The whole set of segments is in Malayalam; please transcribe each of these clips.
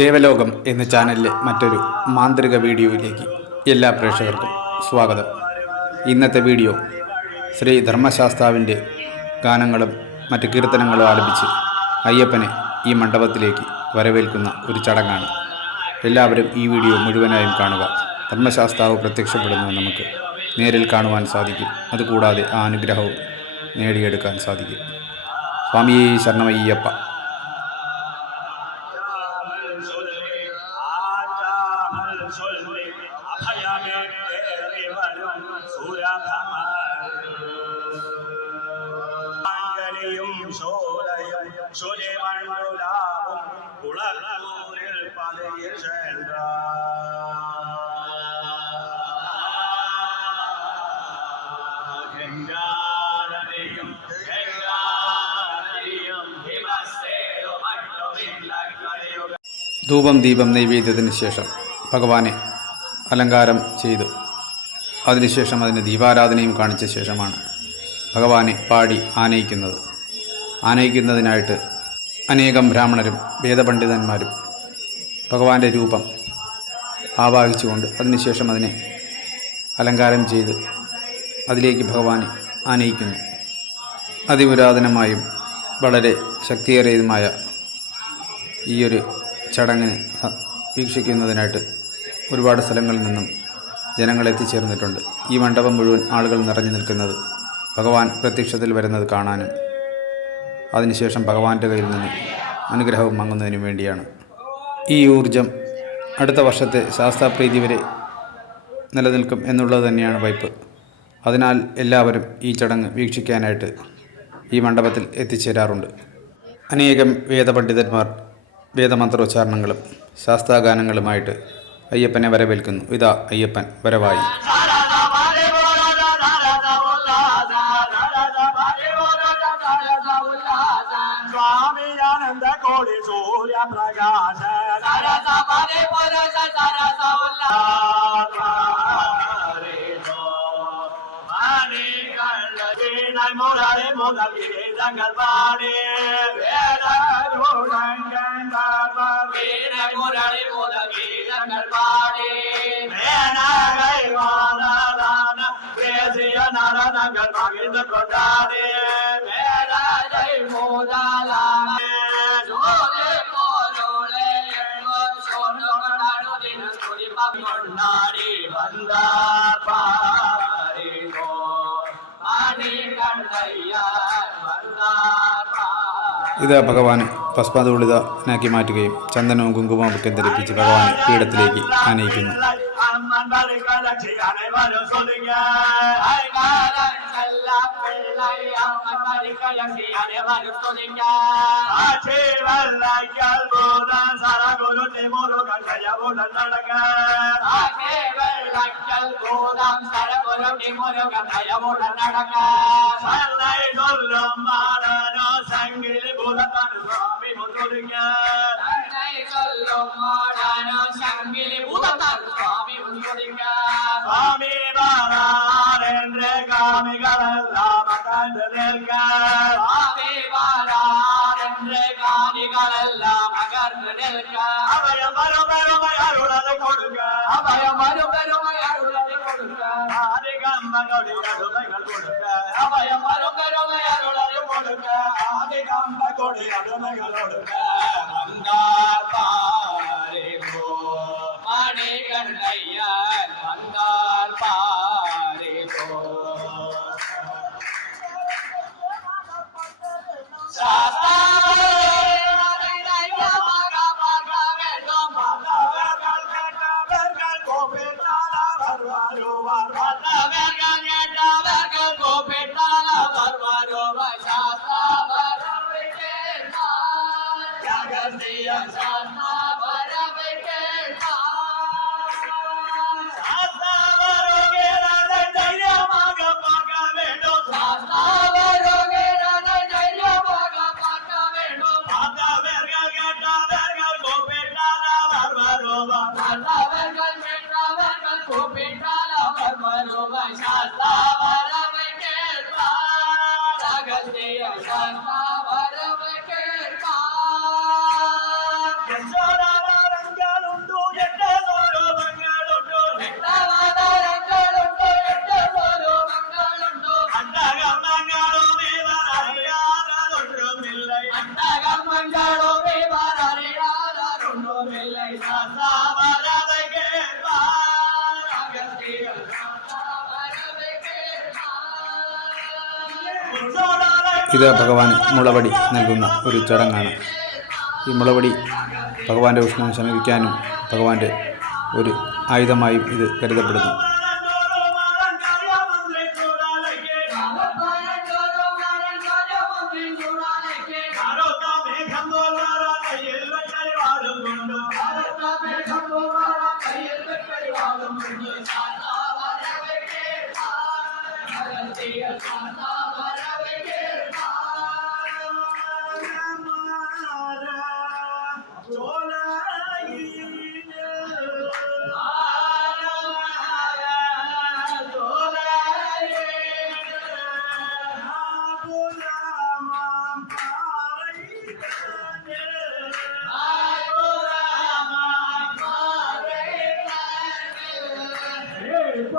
ദേവലോകം എന്ന ചാനലിലെ മറ്റൊരു മാന്ത്രിക വീഡിയോയിലേക്ക് എല്ലാ പ്രേക്ഷകർക്കും സ്വാഗതം. ഇന്നത്തെ വീഡിയോ ശ്രീ ധർമ്മശാസ്താവിന്റെ ഗാനങ്ങളും മറ്റ് കീർത്തനങ്ങളും ആലപിച്ച് അയ്യപ്പനെ ഈ മണ്ഡപത്തിലേക്ക് വരവേൽക്കുന്ന ഒരു ചടങ്ങാണ്. എല്ലാവരും ഈ വീഡിയോ മുഴുവനായും കാണുക. ധർമ്മശാസ്താവ് പ്രത്യക്ഷപ്പെടുന്നത് നമുക്ക് നേരിൽ കാണുവാൻ സാധിക്കും. അതുകൂടാതെ ആ അനുഗ്രഹവും നേടിയെടുക്കാൻ സാധിക്കും. സ്വാമിയെ ശരണമയ്യപ്പ. മരുലാവും കുളക്കൂരിൽ പതിയിൽ ചെണ്ട. ധൂപം ദീപം നൈവേദ്യത്തിന് ശേഷം ഭഗവാനെ അലങ്കാരം ചെയ്തു. അതിനുശേഷം അതിന് ദീപാരാധനയും കാണിച്ച ശേഷമാണ് ഭഗവാനെ പാടി ആനയിക്കുന്നത്. ആനയിക്കുന്നതിനായിട്ട് അനേകം ബ്രാഹ്മണരും വേദപണ്ഡിതന്മാരും ഭഗവാന്റെ രൂപം ആവാഹിച്ചുകൊണ്ട് അതിനുശേഷം അതിനെ അലങ്കാരം ചെയ്ത് അതിലേക്ക് ഭഗവാനെ ആനയിക്കുന്നു. അതിപുരാതനമായും വളരെ ശക്തിയേറിയതുമായ ഈയൊരു ചടങ്ങിനെ വീക്ഷിക്കുന്നതിനായിട്ട് ഒരുപാട് സ്ഥലങ്ങളിൽ നിന്നും ജനങ്ങൾ എത്തിച്ചേർന്നിട്ടുണ്ട്. ഈ മണ്ഡപം മുഴുവൻ ആളുകൾ നിറഞ്ഞു നിൽക്കുന്നത് ഭഗവാൻ പ്രത്യക്ഷത്തിൽ വരുന്നത് കാണാനും അതിനുശേഷം ഭഗവാന്റെ കയ്യിൽ നിന്ന് അനുഗ്രഹവും വാങ്ങുന്നതിനും വേണ്ടിയാണ്. ഈ ഊർജം അടുത്ത വർഷത്തെ ശാസ്താപ്രീതി വരെ നിലനിൽക്കും എന്നുള്ളത് തന്നെയാണ് വൈപ്പ്. അതിനാൽ എല്ലാവരും ഈ ചടങ്ങ് വീക്ഷിക്കാനായിട്ട് ഈ മണ്ഡപത്തിൽ എത്തിച്ചേരാറുണ്ട്. അനേകം വേദപണ്ഡിതന്മാർ വേദമന്ത്രോച്ചാരണങ്ങളും ശാസ്താഗാനങ്ങളുമായിട്ട് അയ്യപ്പനെ വരവേൽക്കുന്നു. ഇതാ അയ്യപ്പൻ വരവായി. मावळे सूर्य प्रकाश सारासा पाने परस सारासा उल्हास रे तो आणि कंडगे नाही मोरारे मोदागे जंगल पाडे वेदा रोडन जंगल पाडे नाही मोरारे मोदागे जंगल पाडे वेदा गैवाना दाना वेजिया नारा नंगल पागे दकोडाडे ഇത് ഭഗവാനെ ഭസ്മതൂളിതനാക്കി മാറ്റുകയും ചന്ദനവും കുങ്കുമവും ധരിപ്പിച്ച് ഭഗവാനെ പീഠത്തിലേക്ക് ആനയിക്കുന്നു. അമ്മൻ యమునననగా రామే వెళ్ళకల్ గోదాం సరపురటి మురుగ యమునననగా సల్లై దొల్లం మారన సంగిల్ బులతన్ స్వామి ముదుర్గ సల్లై దొల్లం మారన సంగిల్ బులతన్ స్వామి ముదుర్గ స్వామి వారారెంద్ర காமிகளெல்லாம் காமிகளெல்லாம் அகன்று நிற்க அபயம் வரும் பெருமை அருளதை கொடுங்க அபயம் வரும் பெருமை அருளதை கொடுக்க ஆதிகம்மனுடைய அருமைகள் கொடுக்க அபயம் வரும் பெருமை அருளதை கொடுக்க ஆதிகம்ப அருமைகள் வந்தார் பாரிகோ மணி வந்தார். ഇത് ഭഗവാൻ മുളവടി നൽകുന്ന ഒരു ചടങ്ങാണ്. ഈ മുളവടി ഭഗവാന്റെ ഉഷ്ണം ശമിപ്പിക്കാനും ഭഗവാന്റെ ഒരു ആയുധമായും ഇത് കരുതപ്പെടുന്നു.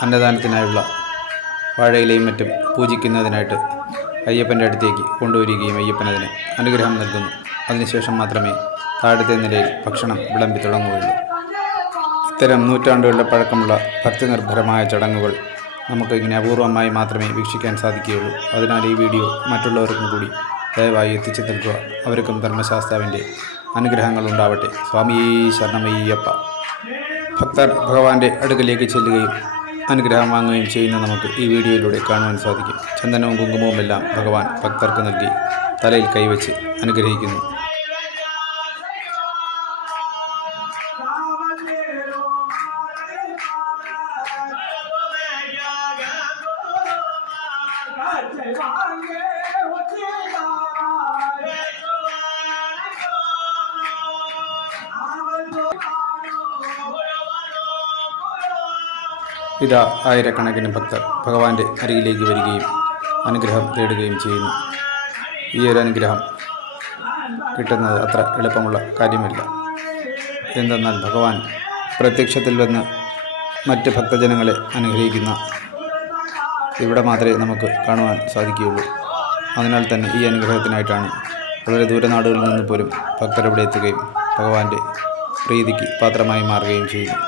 അന്നദാനത്തിനായുള്ള വാഴയിലയും മറ്റും പൂജിക്കുന്നതിനായിട്ട് അയ്യപ്പന്റെ അടുത്തേക്ക് കൊണ്ടുവരികയും അയ്യപ്പൻ അതിന് അനുഗ്രഹം നൽകുന്നു. അതിനുശേഷം മാത്രമേ താഴത്തെ നിലയിൽ ഭക്ഷണം വിളമ്പി തുടങ്ങുകയുള്ളൂ. ഇത്തരം നൂറ്റാണ്ടുകളുടെ പഴക്കമുള്ള ഭക്തിനിർഭരമായ ചടങ്ങുകൾ നമുക്ക് ഇങ്ങനെ അപൂർവമായി മാത്രമേ വീക്ഷിക്കാൻ സാധിക്കുകയുള്ളൂ. അതിനാൽ ഈ വീഡിയോ മറ്റുള്ളവർക്കും കൂടി ദയവായി എത്തിച്ചു നൽകുക. അവർക്കും ധർമ്മശാസ്താവിന്റെ അനുഗ്രഹങ്ങൾ ഉണ്ടാവട്ടെ. സ്വാമി ശരണമയ്യപ്പ. ഭക്തർ ഭഗവാന്റെ അടുക്കലേക്ക് ചെല്ലുകയും അനുഗ്രഹം വാങ്ങുകയും ചെയ്യുന്ന നമുക്ക് ഈ വീഡിയോയിലൂടെ കാണുവാൻ സാധിക്കും. ചന്ദനവും കുങ്കുമവും എല്ലാം ഭഗവാൻ ഭക്തർക്ക് നൽകി തലയിൽ കൈവച്ച് അനുഗ്രഹിക്കുന്നു. ഇതാ ആയിരക്കണക്കിന് ഭക്തർ ഭഗവാന്റെ അരികിലേക്ക് വരികയും അനുഗ്രഹം തേടുകയും ചെയ്യുന്നു. ഈ ഒരു അനുഗ്രഹം കിട്ടുന്നത് അത്ര എളുപ്പമുള്ള കാര്യമല്ല. എന്തെന്നാൽ ഭഗവാൻ പ്രത്യക്ഷത്തിൽ വന്ന് മറ്റ് ഭക്തജനങ്ങളെ അനുഗ്രഹിക്കുന്ന ഇവിടെ മാത്രമേ നമുക്ക് കാണുവാൻ സാധിക്കുകയുള്ളൂ. അതിനാൽ തന്നെ ഈ അനുഗ്രഹത്തിനായിട്ടാണ് വളരെ ദൂരനാടുകളിൽ നിന്ന് പോലും ഭക്തർ ഇവിടെ എത്തുകയും ഭഗവാന്റെ പ്രീതിക്ക് പാത്രമായി മാറുകയും ചെയ്യുന്നു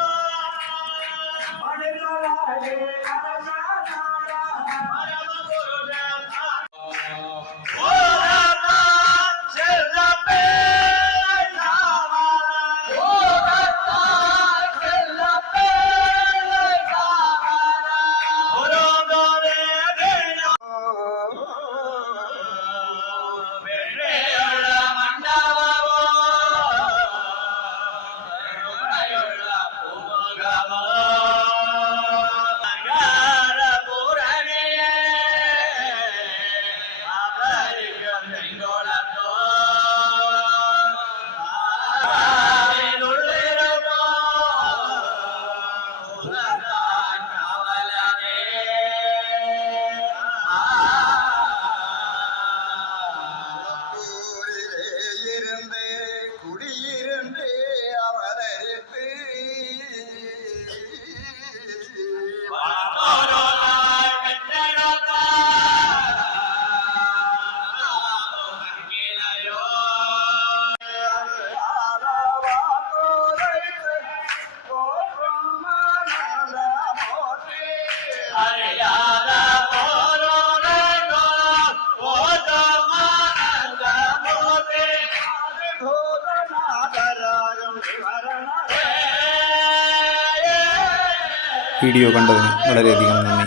വീഡിയോ കണ്ടതിന് വളരെയധികം നന്ദി.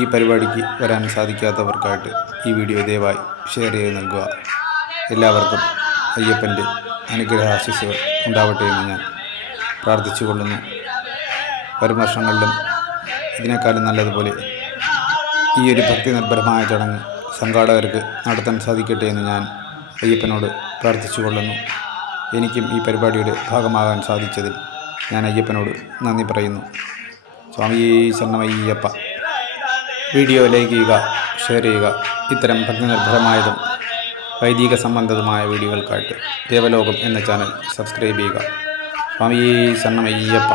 ഈ പരിപാടിക്ക് വരാൻ സാധിക്കാത്തവർക്കായിട്ട് ഈ വീഡിയോ ദയവായി ഷെയർ ചെയ്ത് നൽകുക. എല്ലാവർക്കും അയ്യപ്പന്റെ അനുഗ്രഹാശിസുകൾ ഉണ്ടാവട്ടെ എന്ന് ഞാൻ പ്രാർത്ഥിച്ചു കൊള്ളുന്നു വരും വർഷങ്ങളിലും ഇതിനേക്കാളും നല്ലതുപോലെ ഈ ഒരു ഭക്തി നിർഭരമായ ചടങ്ങ് സംഘാടകർക്ക് നടത്താൻ സാധിക്കട്ടെ എന്ന് ഞാൻ അയ്യപ്പനോട് പ്രാർത്ഥിച്ചുകൊള്ളുന്നു. എനിക്കും ഈ പരിപാടിയുടെ ഭാഗമാകാൻ സാധിച്ചതിൽ ഞാൻ അയ്യപ്പനോട് നന്ദി പറയുന്നു. സ്വാമി ശരണമയ്യപ്പ. വീഡിയോ ലൈക്ക് ചെയ്യുക ഷെയർ ചെയ്യുക. ഇത്തരം ഭക്തനിർഭരമായതും വൈദിക സംബന്ധതുമായ വീഡിയോകൾക്കായിട്ട് ദേവലോകം എന്ന ചാനൽ സബ്സ്ക്രൈബ് ചെയ്യുക. സ്വാമി ശരണമയ്യപ്പ.